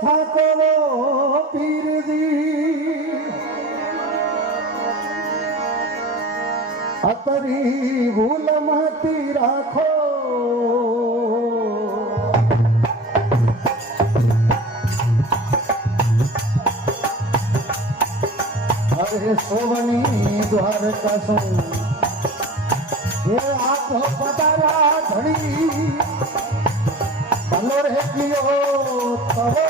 થાકવો પીરદી અતરી ભૂલ માતી રાખો અરે સોવની દ્વારકા સો ये आँखों पतारा धड़ी भलो रे कियो तब